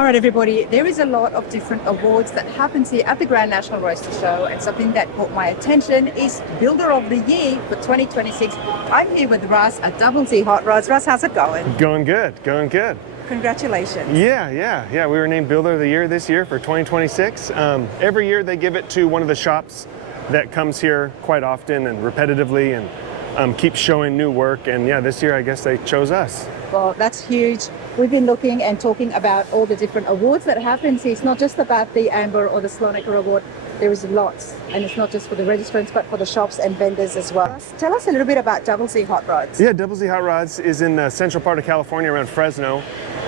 All right, everybody, there is a lot of different awards that happens here at the Grand National Roadster Show, and something that caught my attention is Builder of the Year for 2026. I'm here with Russ at Double Z Hot Rods. Russ, how's it going? Going good, going good. Congratulations. Yeah. We were named Builder of the Year this year for 2026. Every year they give it to one of the shops that comes here quite often and repetitively and keeps showing new work. And yeah, this year I guess they chose us. Well, that's huge. We've been looking and talking about all the different awards that happens here. It's not just about the Amber or the Slonaker Award. There is lots, and it's not just for the registrants, but for the shops and vendors as well. Tell us a little bit about Double Z Hot Rods. Yeah, Double Z Hot Rods is in the central part of California around Fresno.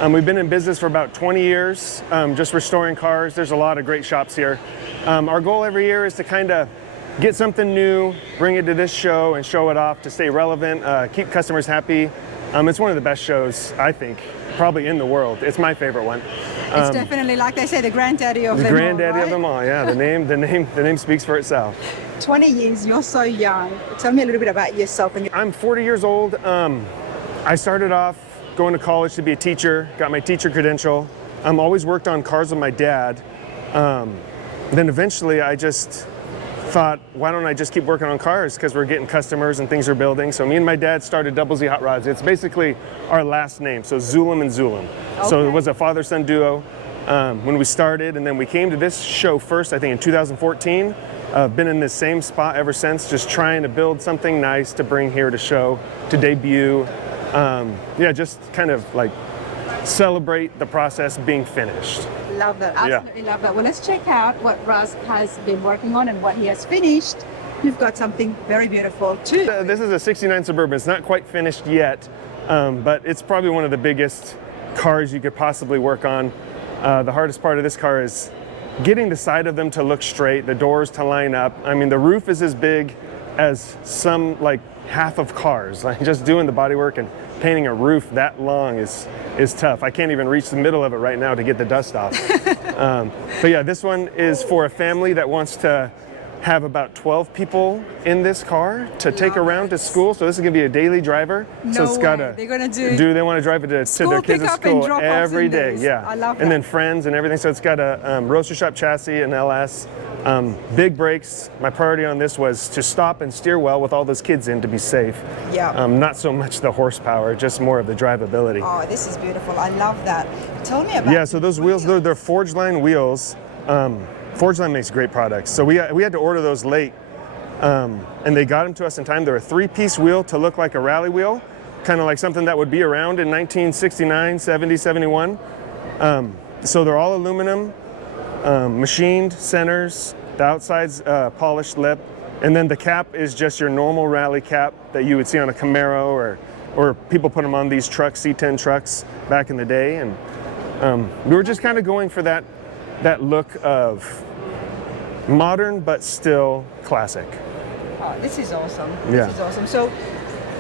We've been in business for about 20 years, just restoring cars. There's a lot of great shops here. Our goal every year is to kind of get something new, bring it to this show and show it off to stay relevant, keep customers happy. It's one of the best shows, I think, probably in the world. It's my favorite one. It's definitely, like they say, the granddaddy of them all, the granddaddy right? of them all, yeah. The name speaks for itself. 20 years, you're so young. Tell me a little bit about yourself. I'm 40 years old. I started off going to college to be a teacher, got my teacher credential. Always worked on cars with my dad. Then eventually I just thought, why don't I just keep working on cars, because we're getting customers and things are building. So me and my dad started Double Z Hot Rods. It's basically our last name, so Zulam and Zulam. Okay. So it was a father-son duo when we started, and then we came to this show first, I think in 2014. Been in this same spot ever since, just trying to build something nice to bring here to show, to debut. Yeah, just kind of like celebrate the process being finished. Love that, absolutely love that. Well, let's check out what Russ has been working on and what he has finished. You've got something very beautiful too. This is a 69 Suburban. It's not quite finished yet, but it's probably one of the biggest cars you could possibly work on. The hardest part of this car is getting the side of them to look straight, the doors to line up. I mean, the roof is as big as some, like, half of cars. Like, just doing the bodywork and painting a roof that long is tough. I can't even reach the middle of it right now to get the dust off. But yeah, this one is for a family that wants to have about 12 people in this car to take around to school. So this is gonna be a daily driver. So it's gotta They're gonna they want to drive it to their kids at school every day. Yeah. I love that. And then friends and everything. So it's got a Roadster shop chassis, an LS, big brakes. My priority on this was to stop and steer well with all those kids in to be safe. Yeah. Not so much the horsepower, just more of the drivability. Oh, this is beautiful. I love that. Tell me about. Yeah. So those wheels, they're Forge Line wheels. Forge Line makes great products. So we had to order those late, and they got them to us in time. They're a 3-piece wheel to look like a rally wheel, kind of like something that would be around in 1969, 70, 71. So they're all aluminum, machined centers, the outside's polished lip, and then the cap is just your normal rally cap that you would see on a Camaro or people put them on these trucks, C10 trucks back in the day. And we were just kind of going for that look of modern but still classic. Oh, this is awesome. Yeah. This is awesome. So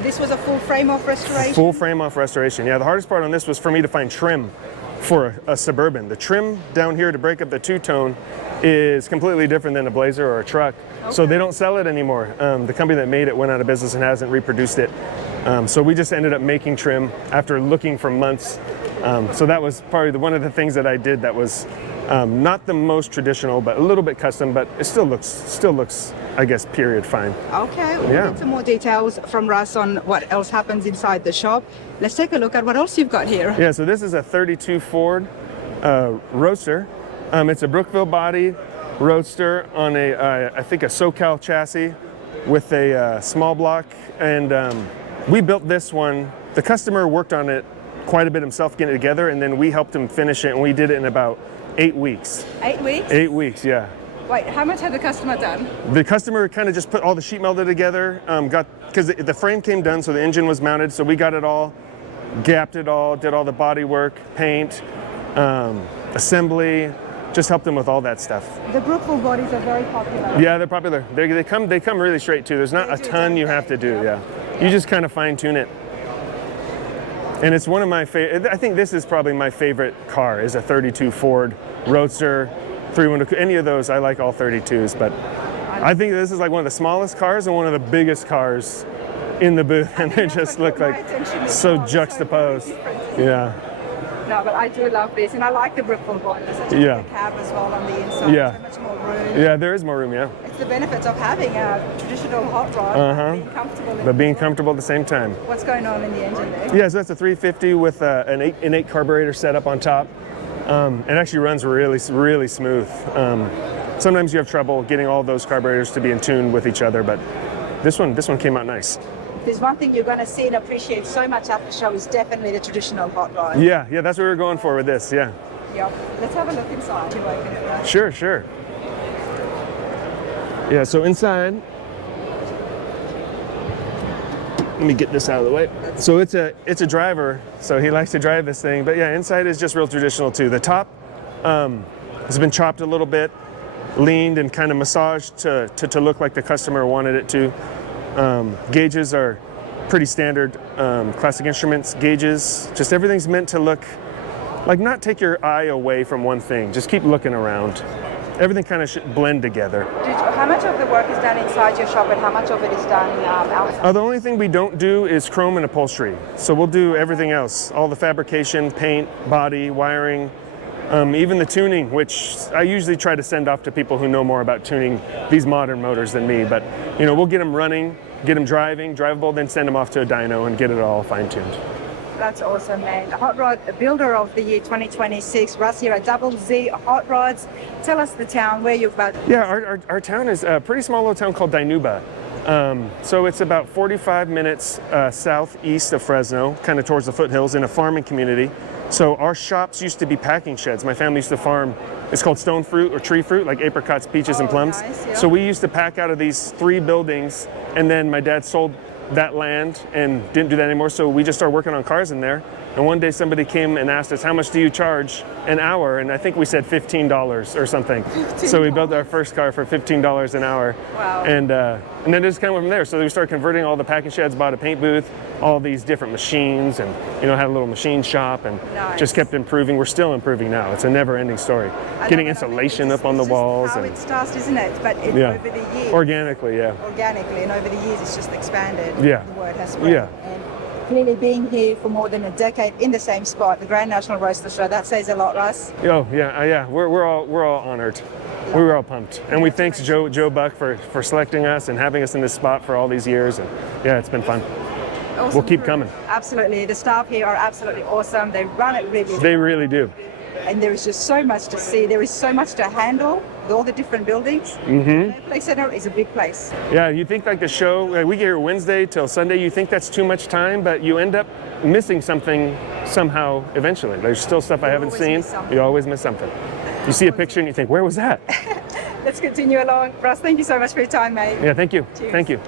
this was a full frame off restoration? Full frame off restoration. Yeah, the hardest part on this was for me to find trim for a Suburban. The trim down here to break up the two-tone is completely different than a Blazer or a truck. Okay. So they don't sell it anymore. The company that made it went out of business and hasn't reproduced it. So we just ended up making trim after looking for months. So that was probably one of the things that I did that was not the most traditional, but a little bit custom, but it still looks, I guess, period fine. Okay, we'll get some more details from Russ on what else happens inside the shop. Let's take a look at what else you've got here. Yeah, so this is a 32 Ford Roadster. It's a Brookville body Roadster on I think a SoCal chassis with a small block, and we built this one. The customer worked on it quite a bit himself getting it together, and then we helped him finish it, and we did it in about 8 weeks. 8 weeks? 8 weeks, yeah. Wait, how much had the customer done? The customer kind of just put all the sheet metal together, because the frame came done, so the engine was mounted, so we got it all, gapped it all, did all the body work, paint, assembly, just helped them with all that stuff. The Brookville bodies are very popular. Yeah, they're popular. They come really straight too. There's not a ton you have to do, yeah. You just kind of fine tune it. And it's one of my favorite. I think this is probably my favorite car, is a 32 Ford Roadster, 3-window. Any of those, I like all 32s, but I think this is like one of the smallest cars and one of the biggest cars in the booth, and they just look like so juxtaposed. Yeah. No, but I do love this, and I like the ripple one. There's such a Yeah. big cab as well on the inside. Yeah. So much more room. Yeah, there is more room, yeah. It's the benefits of having a traditional hot rod, being comfortable. But being comfortable at the same time. What's going on in the engine there? Yeah, so that's a 350 with an 8 carburetor setup on top. It actually runs really smooth. Sometimes you have trouble getting all those carburetors to be in tune with each other, but this one came out nice. If there's one thing you're going to see and appreciate so much at the show is definitely the traditional hot rod. Yeah, that's what we were going for with this, yeah. Yep. Let's have a look inside. You open it, right? Sure. Yeah, so inside, let me get this out of the way. So it's a driver, so he likes to drive this thing. But yeah, inside is just real traditional too. The top has been chopped a little bit, leaned and kind of massaged to look like the customer wanted it to. Gauges are pretty standard Classic Instruments gauges. Just everything's meant to look like, not take your eye away from one thing. Just keep looking around. Everything kind of should blend together. How much of the work is done inside your shop and how much of it is done outside? The only thing we don't do is chrome and upholstery. So we'll do everything else. All the fabrication, paint, body, wiring, even the tuning, which I usually try to send off to people who know more about tuning these modern motors than me. But we'll get them running, get them drivable, then send them off to a dyno and get it all fine-tuned. That's awesome, man. Hot Rod Builder of the Year 2026. Russ here at Double Z Hot Rods. Tell us the town, where you've got. Yeah, our town is a pretty small little town called Dinuba. So it's about 45 minutes southeast of Fresno, kind of towards the foothills, in a farming community. So our shops used to be packing sheds. My family used to farm, it's called stone fruit or tree fruit, like apricots, peaches, and plums. Nice, yeah. So we used to pack out of these 3 buildings, and then my dad sold that land and didn't do that anymore, so we just started working on cars in there. And one day somebody came and asked us, how much do you charge an hour? And I think we said $15 or something. So we built our first car for $15 an hour. Wow. And then it just kind of went from there. So we started converting all the packing sheds, bought a paint booth, all these different machines, and had a little machine shop, and Nice. just kept improving. We're still improving now. It's a never-ending story. Getting insulation up on the walls. How And it starts, isn't it? But Yeah. over the years. organically, yeah. Organically, and over the years it's just expanded. Yeah. The word has spread. Yeah. And clearly being here for more than a decade in the same spot, the Grand National Roadster Show, that says a lot, Russ. Oh yeah. We're all honored. We were all pumped, and we thanks Joe Buck for selecting us and having us in this spot for all these years. And yeah, it's been fun. Awesome. We'll keep coming. Absolutely. The staff here are absolutely awesome. They run it really well. They really do. And there is just so much to see. There is so much to handle with all the different buildings. The Play Center is a big place. Yeah, you think like the show, we get here Wednesday till Sunday, you think that's too much time, but you end up missing something somehow eventually. There's still stuff I haven't always seen. miss something. You always miss something. You see a picture and you think, where was that? Let's continue along. Russ, thank you so much for your time, mate. Yeah, thank you. Cheers. Thank you.